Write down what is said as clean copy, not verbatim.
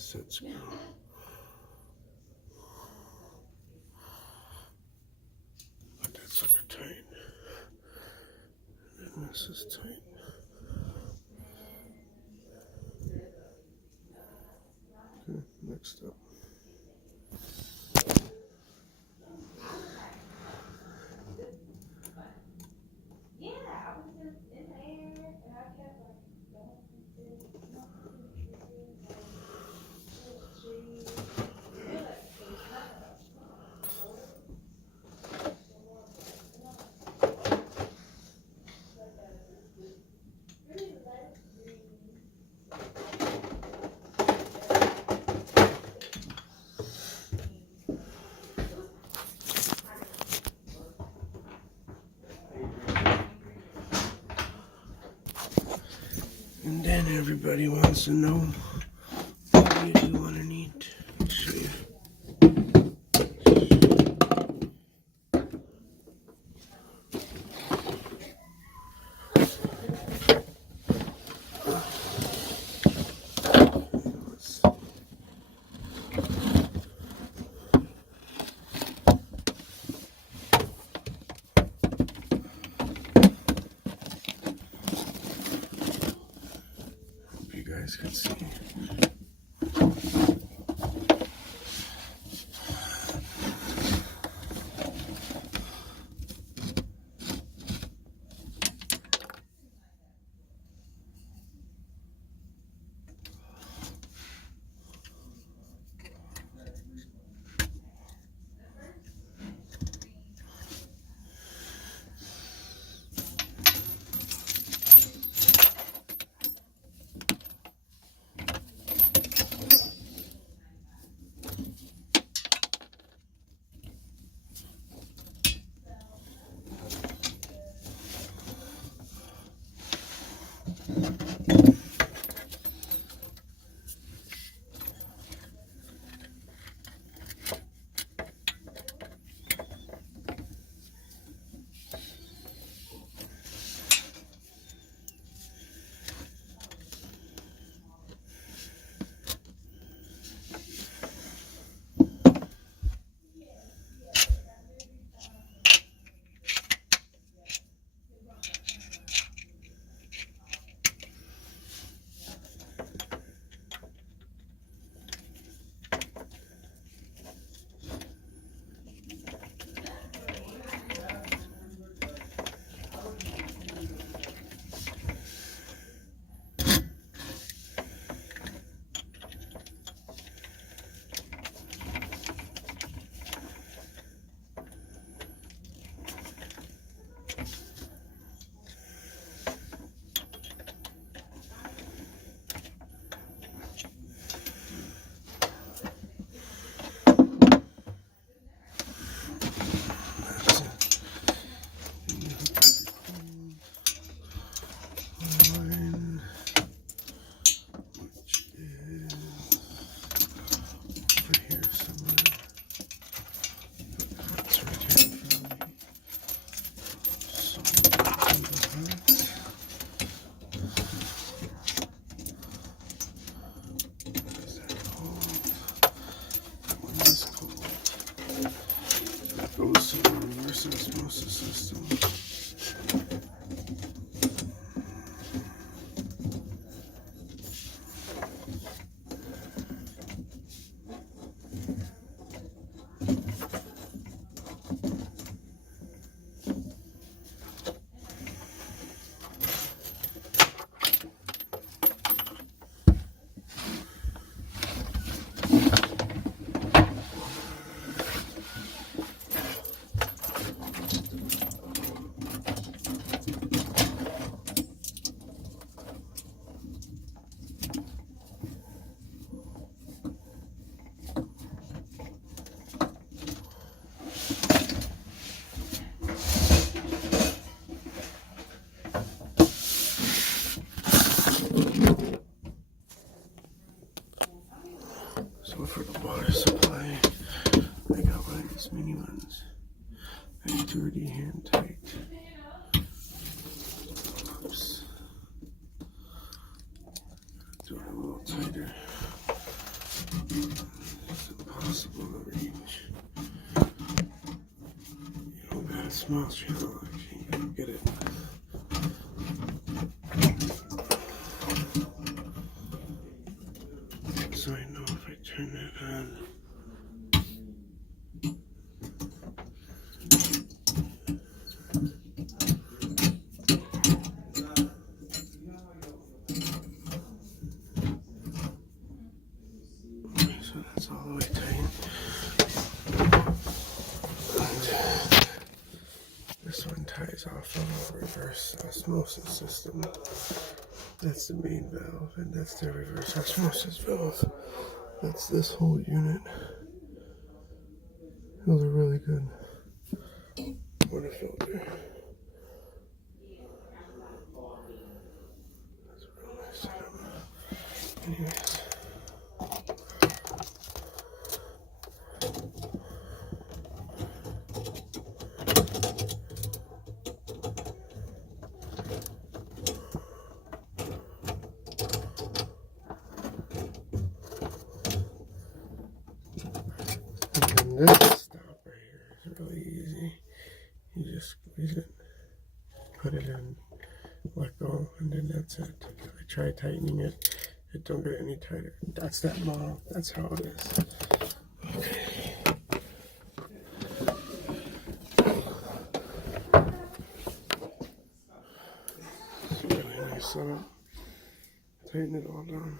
set screw. But that sucker tight. And this is tight. Okay, next up. And then everybody wants to know what you do underneath. I'll show you. Hope you guys can see. Goes to the reverse osmosis system. So for the water supply, I got one of these mini ones. Very dirty, hand tight. Oops. Do it a little tighter. It's impossible to reach. You know that small channel, actually, you can get it. So I know if I turn it on. So that's all the way tight. And this one ties off on the reverse osmosis system. That's the main valve, and that's the reverse osmosis valve. That's this whole unit. Those are really good. Water filter. That's a real nice setup. Anyways. And this stop right here is really easy. You just squeeze it, put it in, let go, and then that's it. If I try tightening it, it don't get any tighter. That's that model. That's how it is. Okay. It's really nice setup. Tighten it all down.